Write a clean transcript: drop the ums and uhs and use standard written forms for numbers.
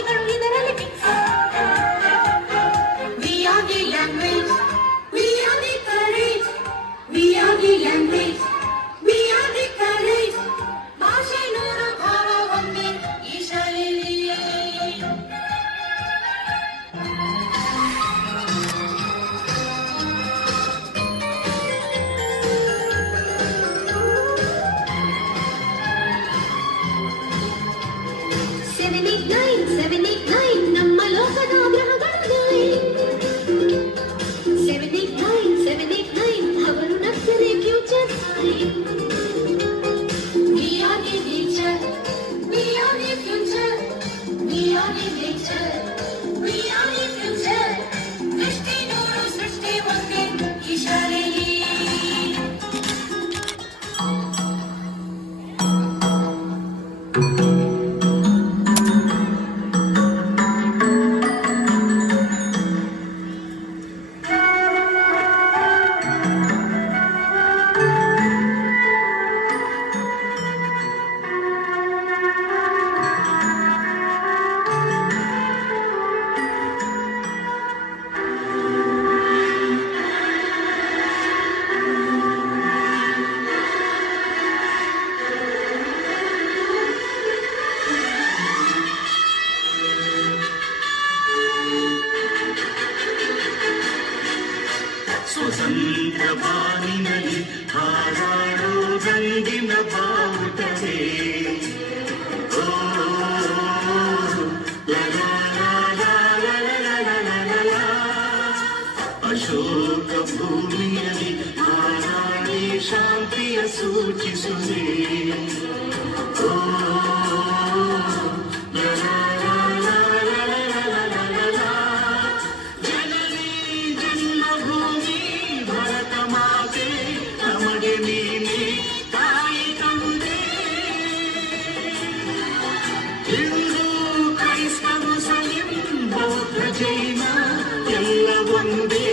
ಭಾಷೆಗಳು ಇದರಲ್ಲಿ mix. We are the language, we are the courage, we are the language, we are the courage. ಭಾಷೆ ನೂರು ಭಾವ ಒಂದೇ ಈ ಶಾಲೆಯಲ್ಲಿ. ನಮ್ಮ ಲೋಕದ ಗ್ರಹಗಳು 789 ಅವರು ನಗ್ತಾರೆ future. We are the nature, we are the future, we are the nature, we are the future. ದೃಷ್ಟಿ ನೂರು ಸೃಷ್ಟಿ ಒಂದೇ ಈ ಶಾಲೆಯಲ್ಲಿ. ಸ್ವತಂತ್ರ ಬಾನಿನಲ್ಲಿ ಹಾರಾಡೋ ರಂಗಿನ ಬಾವುಟವೇ. ಓ ಅಶೋಕ ಭೂಮಿಯಲ್ಲಿ ಹಾರಾಡಿ ಶಾಂತಿಯ ಸೂಚಿಸುವೆ. ಓ ಹಿಂದೂ ಕ್ರೈಸ್ತ ಮುಸ್ಲಿಂ ಬೌದ್ಧ ಜೈನ ಎಲ್ಲ ಒಂದೇ